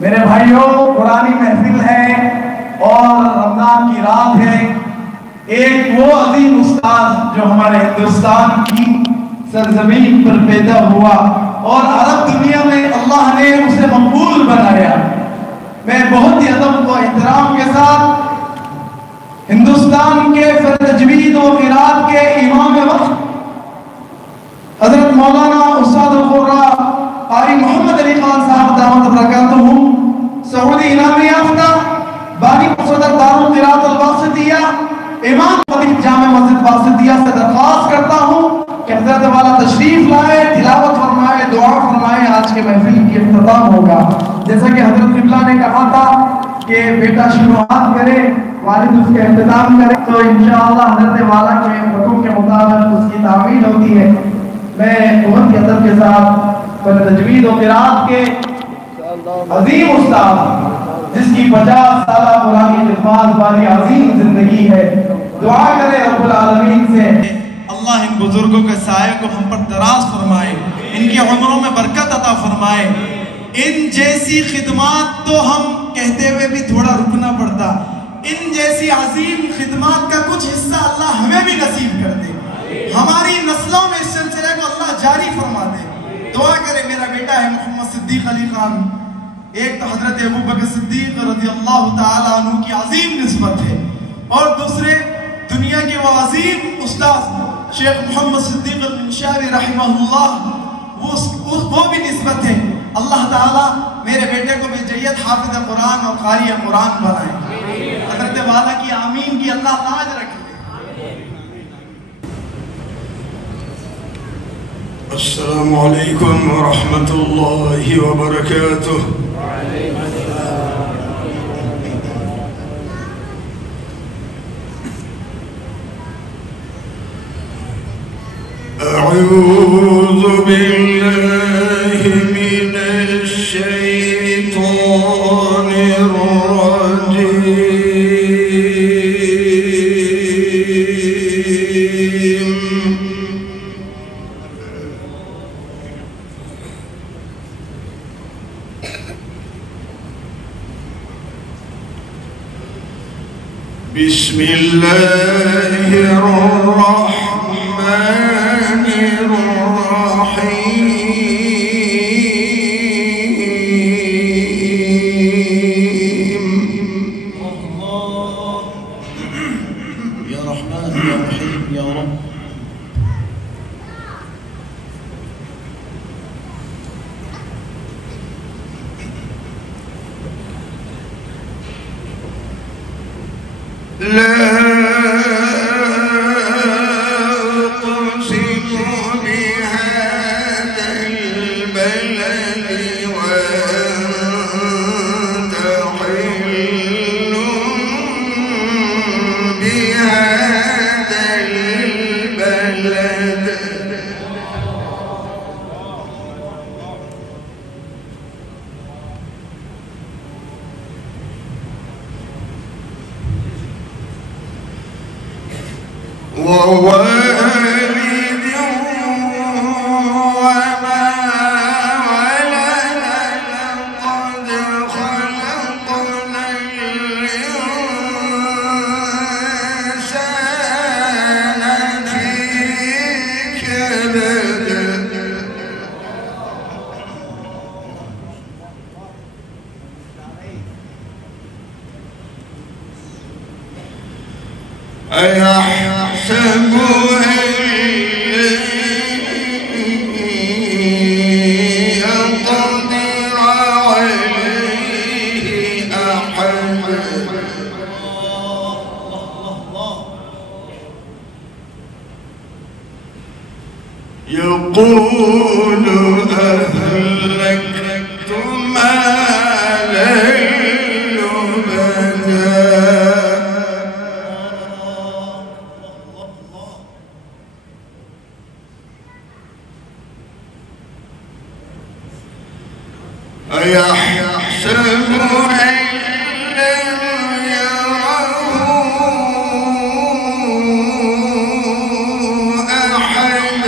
मेरे भाइयों, पुरानी महफिल है और रमजान की रात है। एक वो अजीम उस्ताद जो हमारे हिंदुस्तान की सरजमीन पर पैदा हुआ और अरब दुनिया में अल्लाह ने उसे मकबूल बनाया। मैं बहुत ही अदब व एहतराम के साथ हिंदुस्तान के तजवीद व क़िराअत के इमाम वक्त हजरत मौलाना उस्ताद अल-कुर्रा क़ारी मोहम्मद अली खान साहब दामत बरकातुहू सऊदी इनाम याफ्ता बानी सदर दारुल क़िराअत अल-वासितिया इमाम खतीब जामे मस्जिद वासितिया से दरख्वास्त करता हूँ कि हजरत वाला तशरीफ लाए, तिलावत फरमाए, दुआ फरमाए। आज के महफिल की इख्तिताम होगा। जैसा कि हजरत क़िबला ने कहा था कि बेटा शुरुआत करे, वालिद उसके इख्तिताम करे, तो इंशाअल्लाह हजरत वाला के हुक्म के मुताबिक उसकी तामील होती है। मैं बहुत ही अदब के साथ तजवीद और क़िराअत के अजीम उस्ताद जिसकी 50 साल पुरानी खिदमत वाली अजीम जिंदगी है, दुआ करें रब्बुल आलमीन से अल्लाह इन बुजुर्गों के साये को हम पर दराज फरमाए, इनकी उम्रों में बरकत अता फरमाए। इन जैसी खिदमत तो हम कहते हुए भी थोड़ा रुकना पड़ता, इन जैसी अजीम खिदमत का कुछ हिस्सा अल्लाह हमें भी नसीब कर दे, हमारी नस्लों में इस सिलसिले को अल्लाह जारी फरमा दे। दुआ करे। मेरा बेटा है मोहम्मद सिद्दीक अली खान, एक तो हजरत अबू बकर सिद्दीक रज़ियल्लाहु ताला अन्हु की अजीम निस्बत है और दूसरे दुनिया के वो अजीम उस्ताद शेख मोहम्मद सिद्दीक अल-मिंशारी रहमहुल्लाह, वो भी निस्बत है। अल्लाह ताला मेरे बेटे को भी जय्यद हाफिज़ कुरान और क़ारी कुरान बनाए। हजरत वाला की आमीन की अल्लाह ताज रखे। अस्सलामु अलैकुम व रहमतुल्लाहि व बरकातुह। अऊज़ु बिल्लाहि मिनश शैतानिर रजीम। बिस्मिल्लाहिर रहमानिर रहीम। या रहमान या रहीम या रब। لا أقسم بهذا البلد وأنت حل بهذا البلد ووالد وما ولد لقد خلقنا الإنسان في كبد أيحسب أن يقدر عليه أحد يقول أهلكت مالا لبدا أيحسب أن لم يره أحد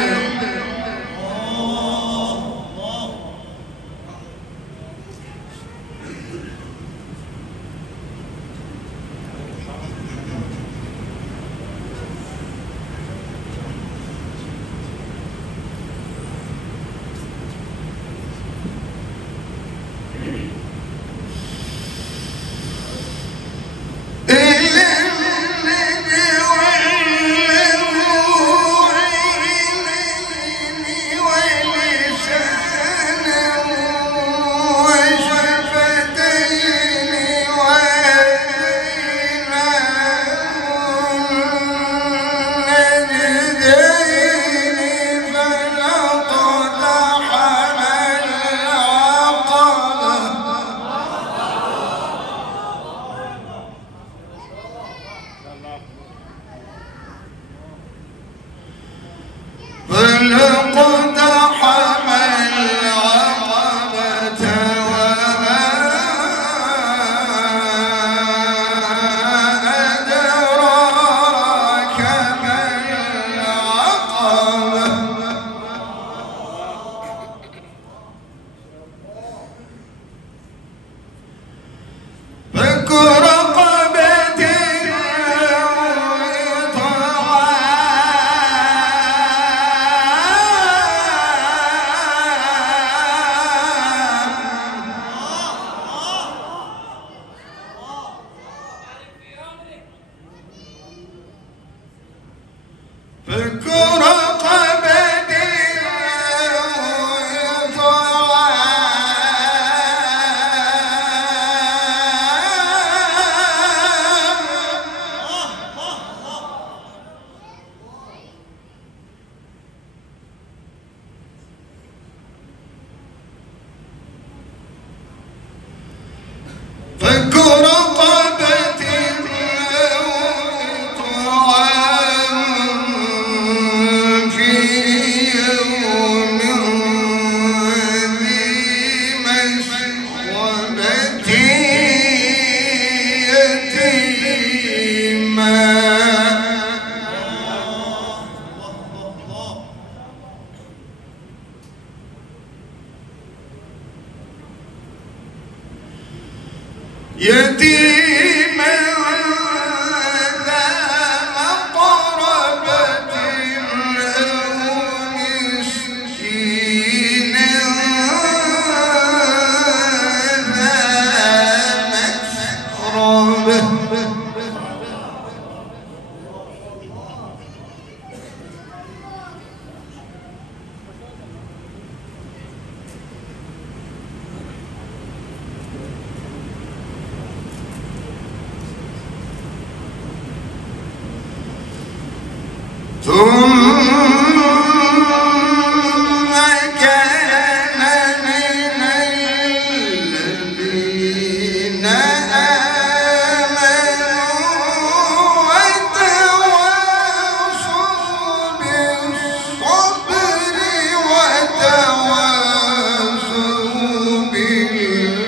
يتيما ذا مقربة أو مسكينا ذا مسربة ثم كان من الذين آمنوا وتواصوا بالصبر وتواصوا بالمرحمة.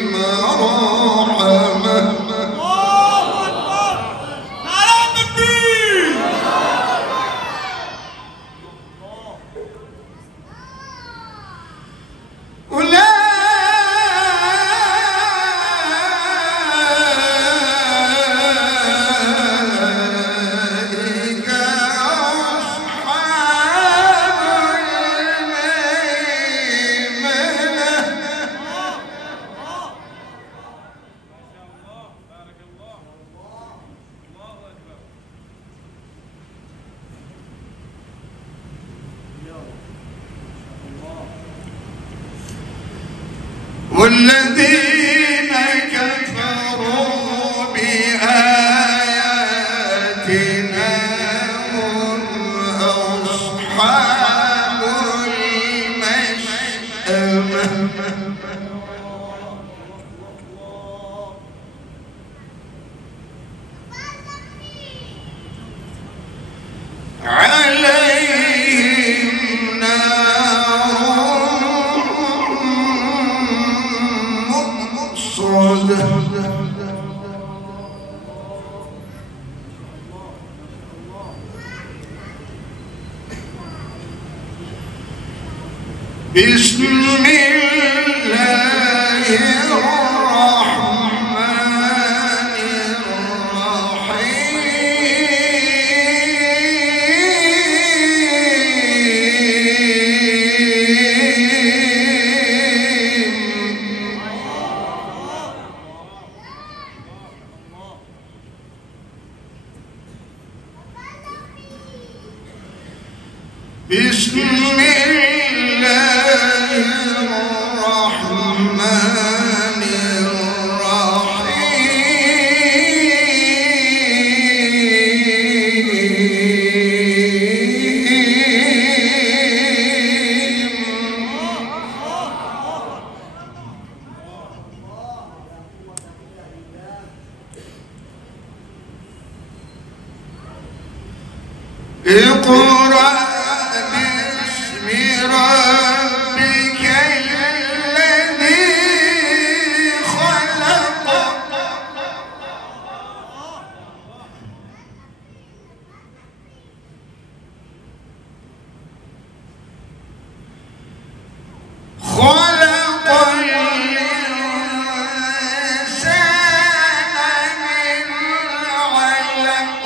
والذين كفروا بآياتنا هم أصحاب المشأمة. عليهم نار مؤصدة بسم الله الرحمن الرحيم. بسم الله الرحمن الرحيم. اقرأ باسم ربك الذي خلق. خلق الإنسان من علق.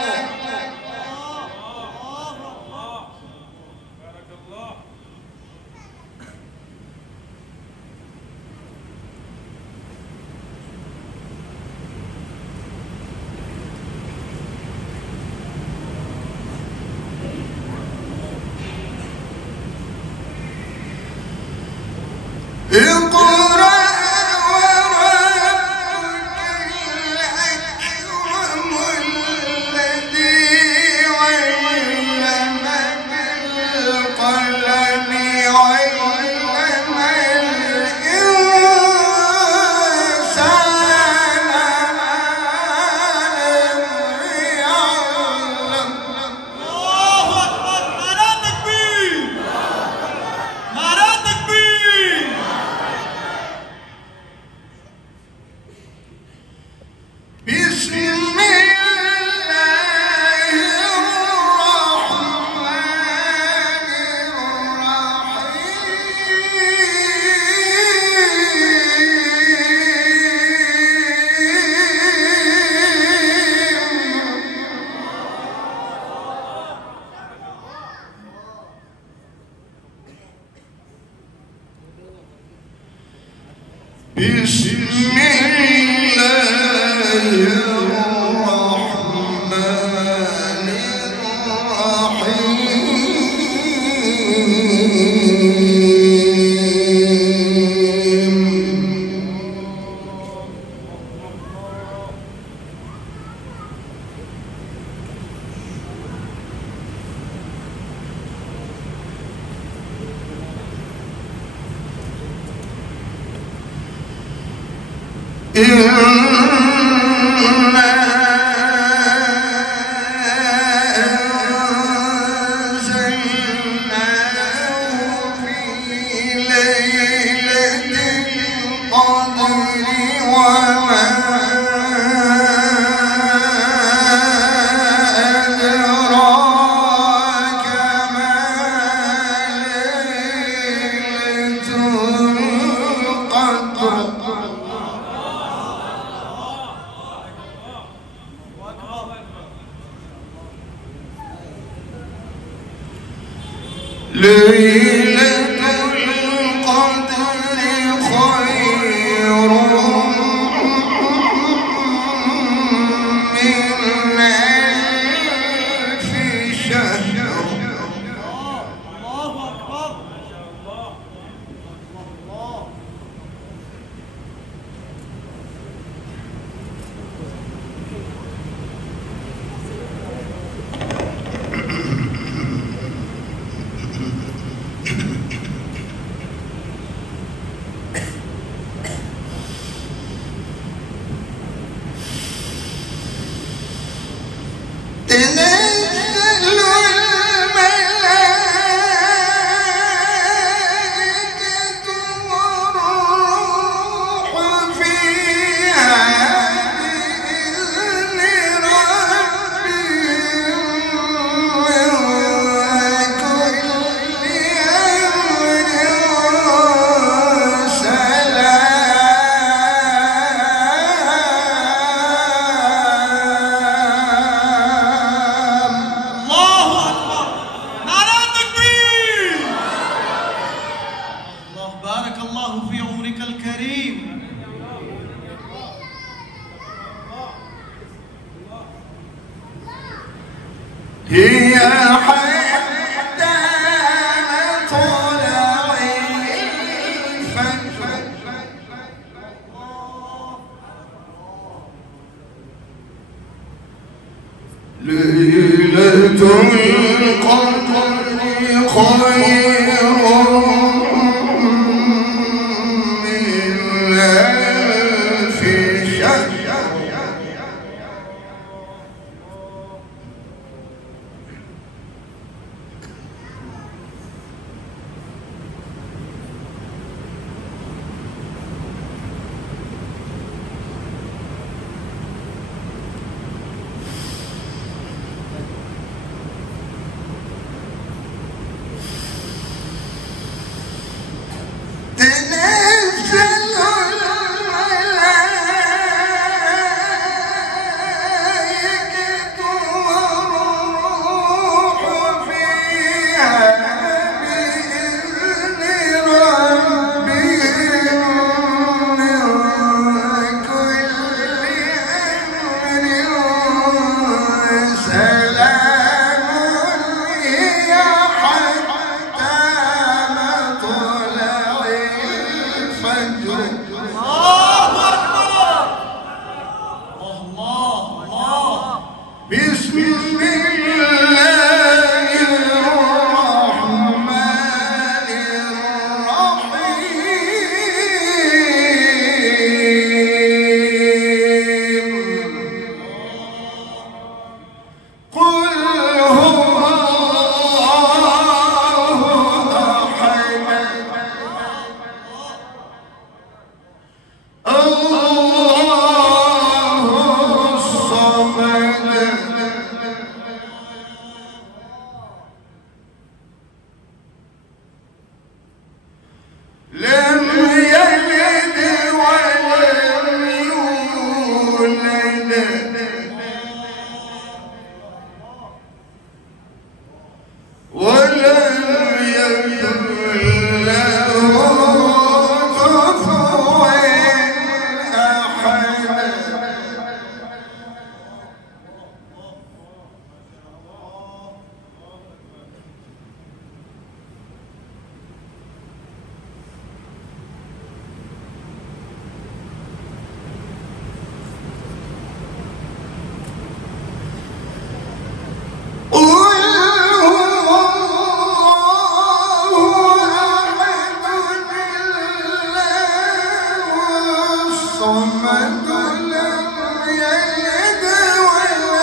الصمد لم يلد ولم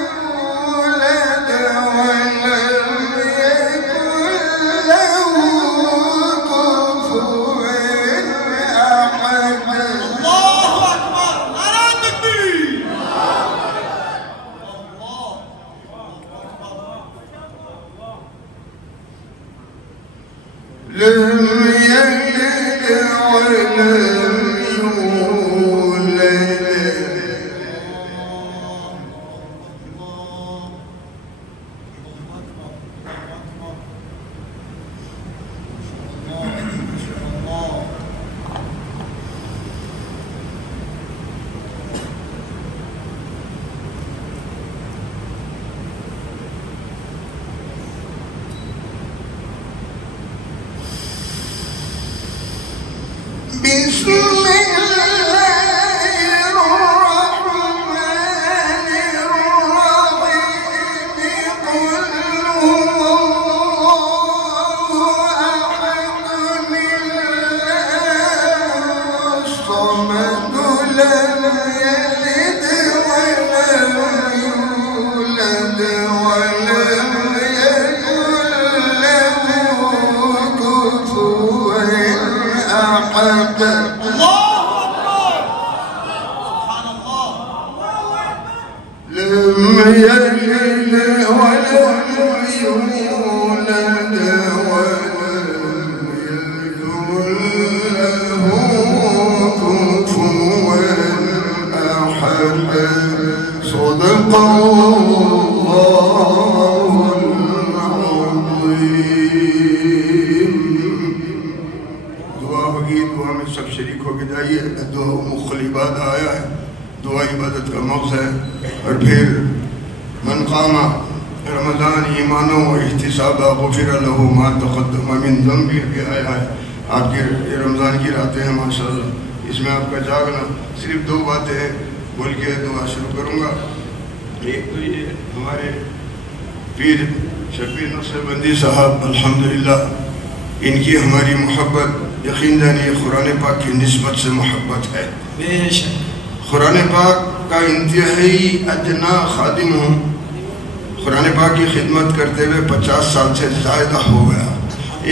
يولد ولم يكن له كفوا أحد. الله أكبر. نعرة التكبير. لم يلد ولم يولد بسم الله الرحمن الرحيم. قل هو الله أحد الله الصمد لم يلد ولم يولد ولم يكن له كفوا أحد. الله أكبر. سبحان الله. لم يلد ولم يولد ولم يكن له كفوا أحد. صدق الله العظيم. دعا ہوگی، دعا میں سب شریک ہو کے جائیے. دعا مختلف عبادت آیا ہے، دعا عبادت کا موقع ہے. اور پھر من قام رمضان ایمانا و احتسابا غفر له ما تقدم من ذنبه بھی آیا ہے. آپ کی رمضان کی راتیں ہیں ماشاءاللہ. اس میں آپ کا جاگنا. صرف دو باتیں بول کے دعا شروع کروں گا. ایک تو یہ ہمارے پیر شبیر نقشبندی صاحب الحمدللہ، ان کی ہماری محبت یقین جانیے قرآن پاک کی نسبت سے محبت ہے. بے شک. قرآن پاک کا انتہائی ادنا خادم ہوں. قرآن پاک کی خدمت کرتے ہوئے 50 سال سے زائدہ ہو گیا.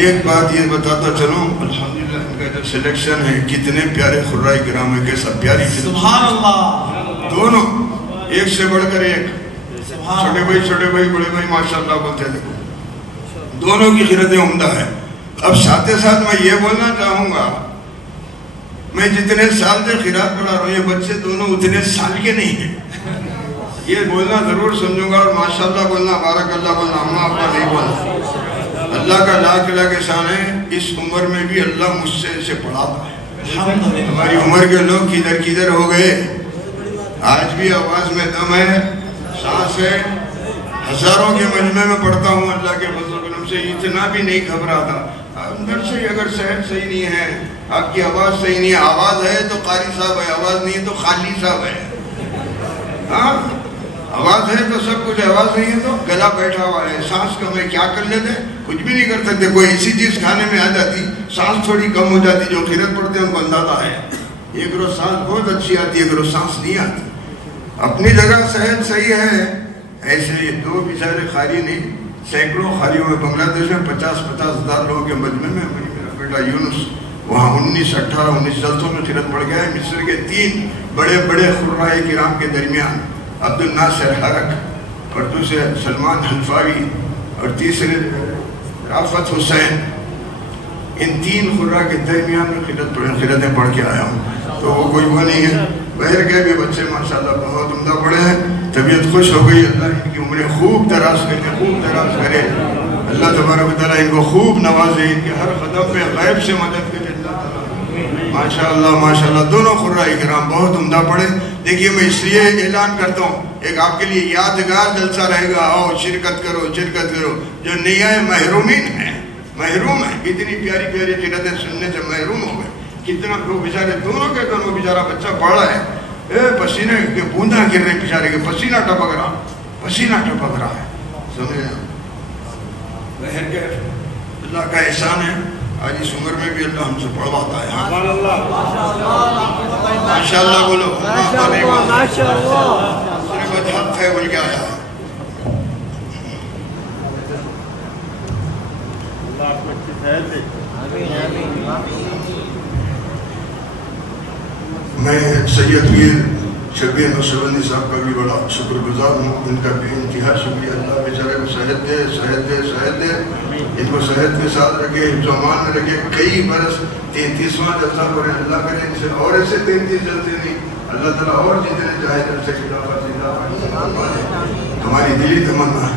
ایک بات یہ بتاتا چلوں، الحمدللہ ان کا جب سلیکشن ہے، کتنے پیارے قراء کرام ہیں، کیسا پیاری خدمت. سبحان اللہ. دونوں ایک سے بڑھ کر ایک، سبحان چھوٹے بھائی بڑے بھائی ماشاءاللہ بولتے تھے. دونوں کی خدمتیں عمدہ ہے. اب ساتھ ساتھ میں یہ بولنا چاہوں گا، میں جتنے سال سے قرات پڑھا رہا ہوں، یہ بچے دونوں اتنے سال کے نہیں ہیں. یہ بولنا ضرور سمجھوں گا، اور ماشاءاللہ بولنا، بارک اللہ بولنا، اماں ابا نہیں بولنا. اللہ کا لاکھ لاکھ احسان ہے، اس عمر میں بھی اللہ مجھ سے اسے پڑھاتا ہے. ہماری عمر کے لوگ کدھر ہو گئے. آج بھی آواز میں دم ہے، سانس ہے. ہزاروں کے مجمع میں پڑھتا ہوں، اللہ کے فضل و کرم سے اتنا بھی نہیں گھبراتا. اندر سے اگر صحت صحیح نہیں ہے، آپ کی آواز صحیح نہیں ہے، آواز ہے تو قاری صاحب ہے، آواز نہیں ہے تو خالی صاحب ہے. ہاں آواز ہے تو سب کچھ، آواز نہیں ہے تو گلا بیٹھا ہوا ہے. سانس کم ہے، کیا کر لیتے؟ کچھ بھی نہیں کر سکتے. کوئی ایسی چیز کھانے میں آ جاتی، سانس تھوڑی کم ہو جاتی. جو قرات پڑھتے ہیں ان کو اندازہ ہے. ایک روز سانس بہت اچھی آتی ہے، ایک روز سانس نہیں آتی. اپنی جگہ صحت صحیح ہے. ایسے دو بیچارے خالی نہیں، سینکڑوں خالیوں میں بنگلہ دیش میں 50-50 ہزار لوگوں کے مجمع میں میرا بیٹا یونس وہاں 19-18-19 جلسوں میں قرات پڑھ گیا ہے. مصر کے 3 بڑے قراء کرام کے درمیان عبد الناصر حرک، اور دوسرے سلمان حلفاوی، اور تیسرے رافت حسین. ان 3 قراء کے درمیان میں قراتیں پڑھ کے آیا ہوں. تو وہ کوئی وہ نہیں ہے. بہر کے بھی بچے ماشاءاللہ بہت عمدہ پڑھے ہیں. طبیعت خوش ہو گئی. اللہ ان کی عمریں خوب دراز کرے. اللہ تبارک و تعالیٰ ان کو خوب نوازے. ان کے ہر قدم پہ غیب سے مدد کرے. ماشاءاللہ دونوں قراء کرام بہت عمدہ پڑھے. دیکھیے میں اس لیے اعلان کرتا ہوں، ایک آپ کے لیے یادگار جلسہ رہے گا. آؤ شرکت کرو. جو نیا محرومین ہیں، محروم ہیں، اتنی پیاری قراتیں سننے سے محروم ہو گئے. کتنا لوگ بیچارے دونوں بیچارہ بچہ پڑھ رہا ہے، پسینے کے بونداں گر رہے بیچارے کے، پسینہ ٹپک رہا ہے. سمجھے بہر کے اللہ کا احسان ہے. آج اس عمر میں بھی اللہ ہم سے پڑھواتا ہے. ماشاءاللہ بولو. ماشاءاللہ. حق ہے بول کے آیا. میں سید پیر شبیر نصرانی صاحب کا بھی بڑا شکر گزار ہوں. ان کا بھی انتہا شکریہ. اللہ بیچارے کو صحت دے، صحت دے، صحت دے. ان کو صحت کے ساتھ رکھے، حفظ و امان میں رکھے. کئی برس 33واں جلسہ ہو رہے ہیں. اللہ کرے ان سے اور ایسے 33 جلسے نہیں، اللہ تعالیٰ اور جتنے چاہے جلسے خلافت زندہ فرمائے. ہماری دلی تمنا ہے.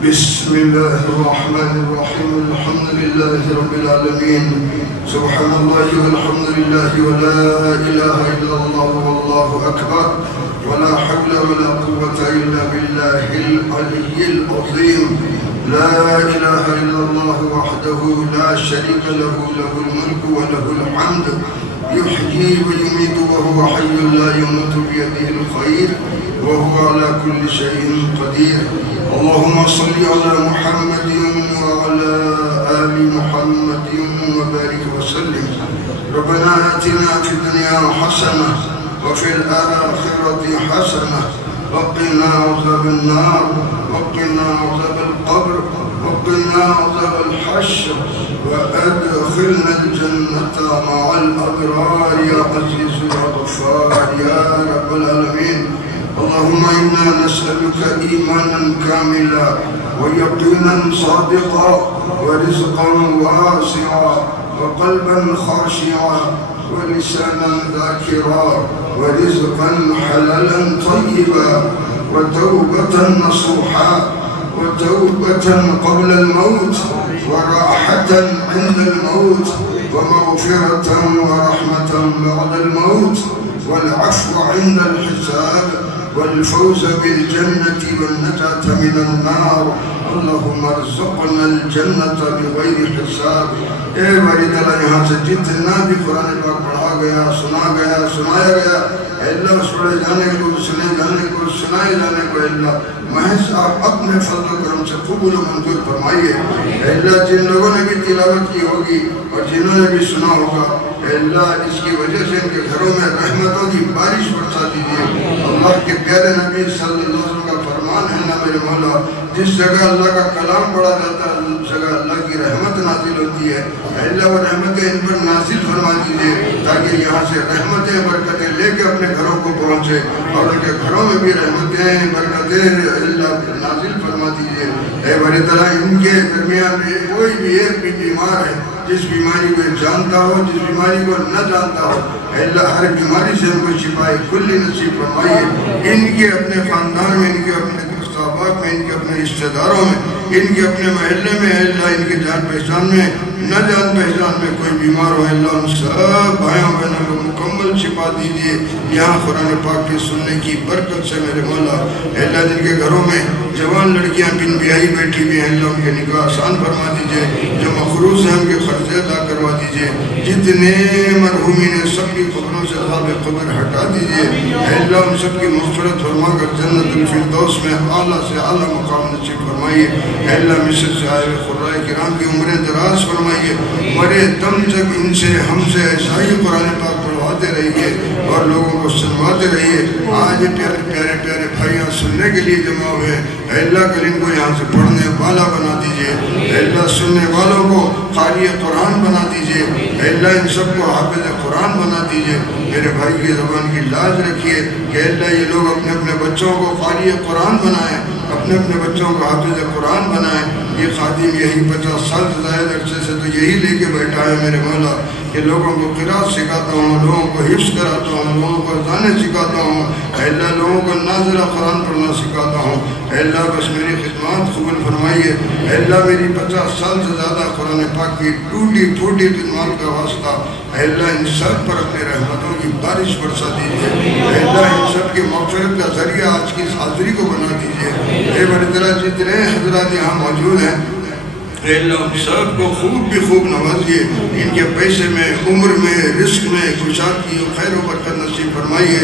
بسم الله الرحمن الرحيم. الحمد لله رب العالمين. سبحان الله والحمد لله ولا إله إلا الله والله أكبر ولا حول ولا قوة إلا بالله العلي العظيم. لا إله إلا الله وحده لا شريك له، له الملك وله الحمد، يحيي ويميت وهو حي لا يموت، بيده الخير وهو على كل شيء قدير. اللهم صل على محمد وعلى آل محمد وبارك وسلم. ربنا آتنا في الدنيا حسنة وفي الآخرة حسنة وقنا عذاب النار وقنا عذاب القبر وقنا عذاب الحشر وأدخلنا الجنة مع الأبرار يا عزيز يا غفار يا رب العالمين. اللهم إنا نسألك إيمانا كاملا ويقينا صادقا ورزقا واسعا وقلبا خاشعا ولسانا ذاكرا ورزقا حلالا طيبا وتوبة نصوحا وتوبة قبل الموت وراحة عند الموت ومغفرة ورحمة بعد الموت والعفو عند الحساب والفوز بالجنة والنجاة من النار. اللهم ارزقنا الجنة بغير حساب. اے باری تعالیٰ یہاں سے جتنا بھی قرآن پاک پڑھا گیا، سنا گیا، سنایا گیا، اللہ اس پڑھے جانے کو، سنے جانے کو، سنائے جانے کو اللہ محض آپ اپنے فضل و کرم سے قبول و منظور فرمائیے. اللہ جن لوگوں نے بھی تلاوت کی ہوگی اور جنہوں نے بھی سنا ہوگا، اللہ اس کی وجہ سے ان کے گھروں میں رحمتوں کی بارش برسا دیجیے. اللہ کے پیارے نبی صلی اللہ علیہ وسلم کا فرمان ہے نا میرے مولا، جس جگہ اللہ کا کلام پڑھا جاتا ہے اس جگہ اللہ کی رحمت نازل ہوتی ہے. اللہ وہ رحمتیں ان پر نازل فرما دیجیے تاکہ یہاں سے رحمتیں برکتیں لے کے اپنے گھروں کو پہنچے اور ان کے گھروں میں بھی رحمتیں برکتیں اللہ نازل فرما دیجیے. اے بڑی طرح ان کے درمیان میں کوئی بھی ایک بھی بیمار ہے، جس بیماری کو جانتا ہو، جس بیماری کو نہ جانتا ہو، اللہ ہر بیماری سے ان کو شفائے کلی نصیب فرمائیے. ان کے اپنے خاندان میں، ان کے اپنے دوستابات میں، ان کے اپنے رشتہ داروں میں، ان کے اپنے محلے میں، اللہ ان کے جان پہچان میں، نہ جان پہچان میں کوئی بیمار ہو، اللہ ان سب بھائیوں بہنوں کو مکمل شفا دیجیے. یہاں قرآن پاک کے سننے کی برکت سے میرے مولا، اللہ جن کے گھروں میں جوان لڑکیاں بن بیاہی بیٹھی ہوئی ہیں، اللہ ان کے نکاح آسان فرما دیجیے. جو مخروض ہیں ان کے قرضے ادا کروا دیجیے. جتنے مرحومین ہیں سب کی قبروں سے عذاب قبر ہٹا دیجیے. اللہ ان سب کی مغفرت فرما کر جنت الفردوس میں اعلیٰ سے اعلیٰ مقام نصیب فرمائیے. اللہ مصر سے آئے ہوئے قرآن کرام کی عمریں دراز فرمائیے. مرے دم تک ان سے ہم سے ایسا ہی قرآن پاک پڑھواتے رہیے اور لوگوں کو سنواتے رہیے. آج پیارے پیارے پیارے بھائیاں سننے کے لیے جمع ہوئے، اللہ کریم کو یہاں سے پڑھنے والا بنا دیجیے. اللہ سننے والوں کو قاری قرآن بنا دیجیے. اللہ ان سب کو حافظ قرآن بنا دیجیے. میرے بھائی کی زبان کی لاج رکھیے کہ اللہ یہ لوگ اپنے اپنے بچوں کو قاری قرآن بنائیں، اپنے اپنے بچوں کو حافظ قرآن بنائیں. یہ خادم یہی 50 سال سے زائد عرصے سے تو یہی لے کے بیٹھا ہے میرے مولا کہ لوگوں کو قرات سکھاتا ہوں، لوگوں کو حفظ کراتا ہوں، لوگوں کو اذانیں سکھاتا ہوں. اللہ لوگوں کو نازلہ قرآن پڑھنا سکھاتا ہوں. اللہ بس میری خدمات قبول فرمائیے. اللہ میری 50 سال سے زیادہ قرآن پاک کی ٹوٹی پھوٹی خدمات کا واسطہ اللہ ان سب پر اپنے رحمتوں کی بارش برسا دیجیے. اللہ ان سب کی مغفرت کا ذریعہ آج کی حاضری کو بنا دیجیے. اے بڑی طرح جتنے حضرات یہاں موجود ہیں اے اللہ ان سب کو خوب بھی خوب نوازیے، ان کے پیسے میں، عمر میں، رزق میں کشادگی و خیر و برکت نصیب فرمائیے۔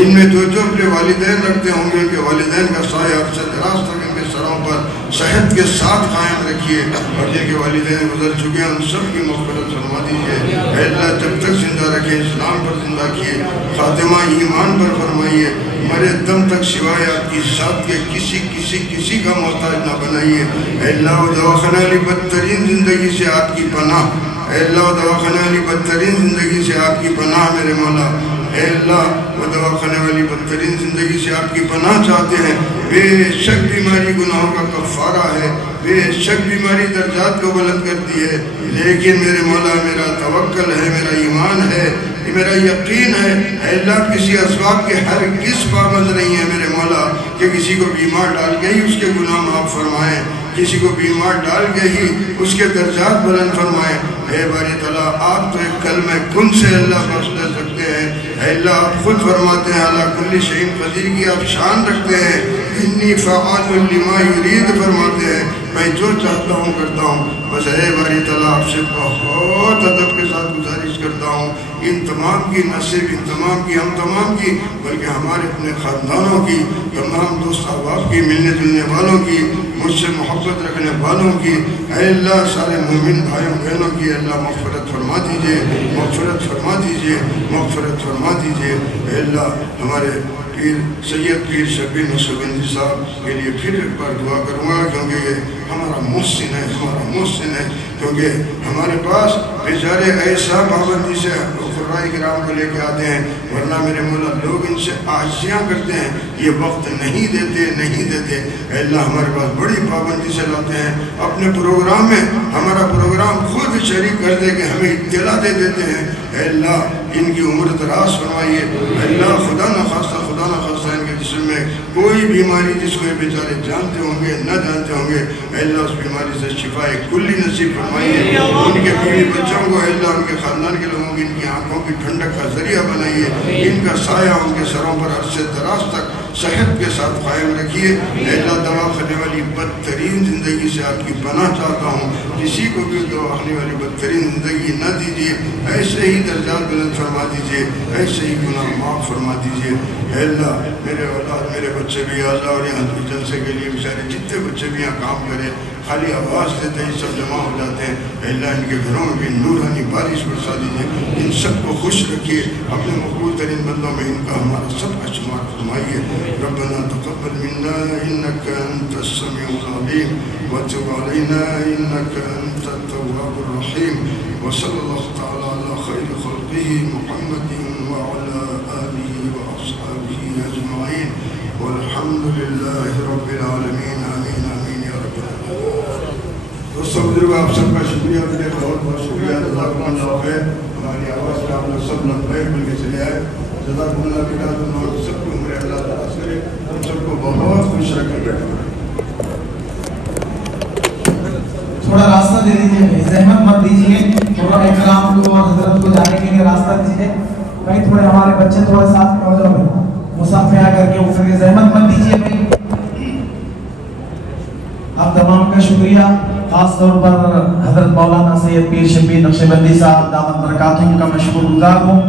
ان میں جو اپنے والدین رکھتے ہوں گے ان کے والدین کا سایہ اب سے دراز تک ان کے سروں پر صحت کے ساتھ قائم رکھیے، اور جن کے والدین گزر چکے ہیں ان سب کی مغفرت فرما دیجیے۔ اے اللہ جب تک زندہ رکھیں اسلام پر زندہ کیے، خاتمہ ایمان پر فرمائیے، مرے دم تک سوائے آپ کی ذات کے کسی کا محتاج نہ بنائیے۔ اے اللہ دواخانہ علی بدترین زندگی سے آپ کی پناہ، اے اللہ دواخانہ علی بدترین زندگی سے آپ کی پناہ میرے مولا۔ اے اللہ وہ دواخانے والی بدترین زندگی سے آپ کی پناہ چاہتے ہیں۔ بے شک بیماری گناہوں کا کفارہ ہے، بے شک بیماری درجات کو بلند کرتی ہے، لیکن میرے مولا میرا توکل ہے، میرا ایمان ہے، میرا یقین ہے۔ اے اللہ کسی اسباب کے ہرگز پابند نہیں ہے میرے مولا کہ کسی کو بیمار ڈال کے ہی اس کے گناہ معاف فرمائیں، کسی کو بیمار ڈال کے ہی اس کے درجات بلند فرمائیں۔ اے باری تعالیٰ آپ تو ایک کلمہ کن سے اللہ بخش دے سکتے ہیں۔ اے اللہ آپ خود فرماتے ہیں علی کل شیء قدیر کی آپ شان رکھتے ہیں، انی فعال لما یرید فرماتے ہیں، میں جو چاہتا ہوں کرتا ہوں۔ بس اے باری تعالیٰ آپ سے بہت ادب کے ساتھ گزارش کرتا ہوں، ان تمام کی، نہ صرف ان تمام کی، ہم تمام کی، بلکہ ہمارے اپنے خاندانوں کی، تمام دوست احباب کی، ملنے جلنے والوں کی، مجھ سے محبت رکھنے والوں کی، اے اللہ سارے مومن بھائیوں بہنوں کی اللہ مغفرت فرما دیجئے، مغفرت فرما دیجئے، مغفرت فرما دیجئے۔ اے اللہ ہمارے پیر سید پیر شبیر نقشبندی صاحب کے لیے پھر ایک بار دعا کروں گا، کیونکہ یہ ہمارا محسن ہے، ہمارا محسن ہے، کیونکہ ہمارے پاس بیچارے ایسا پابندی سے قرآن کرام کو لے کے آتے ہیں، ورنہ میرے مولا لوگ ان سے عاجزیاں کرتے ہیں، یہ وقت نہیں دیتے۔ اے اللہ ہمارے پاس بڑی پابندی سے لاتے ہیں، اپنے پروگرام میں ہمارا پروگرام خود شریک کر دے کہ ہمیں اطلاع دے دیتے ہیں۔ اے اللہ ان کی عمر دراز فرمائیے۔ اے اللہ خدا نخواستہ ان کے جسم میں کوئی بیماری جس کو یہ بیچارے جانتے ہوں گے نہ جانتے ہوں گے، اے اللہ اس بیماری سے شفائے کلی نصیب فرمائیے۔ ان کے بیوی بچوں کو اے اللہ ان کے خاندان کے لوگوں کی ان کی آنکھوں کی ٹھنڈک کا ذریعہ بنائیے، ان کا سایہ ان کے سروں پر عرصے دراز تک صحت کے ساتھ قائم رکھیے۔ اے اللہ دواخانے والی بدترین زندگی سے آپ کی پناہ چاہتا ہوں، کسی کو بھی دواخانے والی بدترین زندگی نہ دیجیے، ایسے ہی درجات بلند فرما دیجیے، ایسے ہی گناہ معاف فرما دیجیے۔ اے اللہ میرے اولاد میرے بچے بھی اللہ اور یہاں کی جلسے کے لیے بیچارے جتنے بچے بھی یہاں کام کریں، خالی آواز دیتے ہی سب جمع ہو جاتے ہیں، اے اللہ ان کے گھروں میں بھی نورانی بارش برسا دیجیے، ان سب کو خوش رکھیے، اپنے مقبول ترین بندوں میں ان کا ہمارا سب کا شمار فرمائیے۔ ربنا تقبل منا انك انت السميع العليم وتب علينا انك انت التواب الرحيم وصلى الله تعالى على خير خلقه محمد وعلى آله وأصحابه أجمعين والحمد لله رب العالمين آمين آمين یا رب العالمین۔ دوستوں بزرگ آپ سب کا شکریہ، میرے بہت بہت شکریہ، جزاکم اللہ خیر۔ ہماری آواز کا آپ نے سب لبیک مل کے چلے آئے، جزاکم اللہ خیر۔ تم سب کو عمر اللہ تعالیٰ کرے، تم سب کو بہت خوش رکھے بیٹھے۔ تھوڑا راستہ دے دیجئے، زحمت مت دیجئے، تھوڑا اکرام کو اور حضرت کو جانے کے لیے راستہ دیجئے، کہیں تھوڑے ہمارے بچے تھوڑے ساتھ پہنچ جاؤ، مسافیہ کر کے اوپر زحمت مت دیجئے بھائی۔ آپ تمام کا شکریہ، خاص طور پر حضرت مولانا سید پیر شبیر نقشبندی صاحب دامت برکاتہم کا میں شکر گزار ہوں۔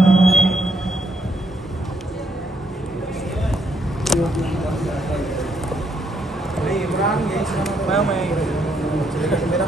میرا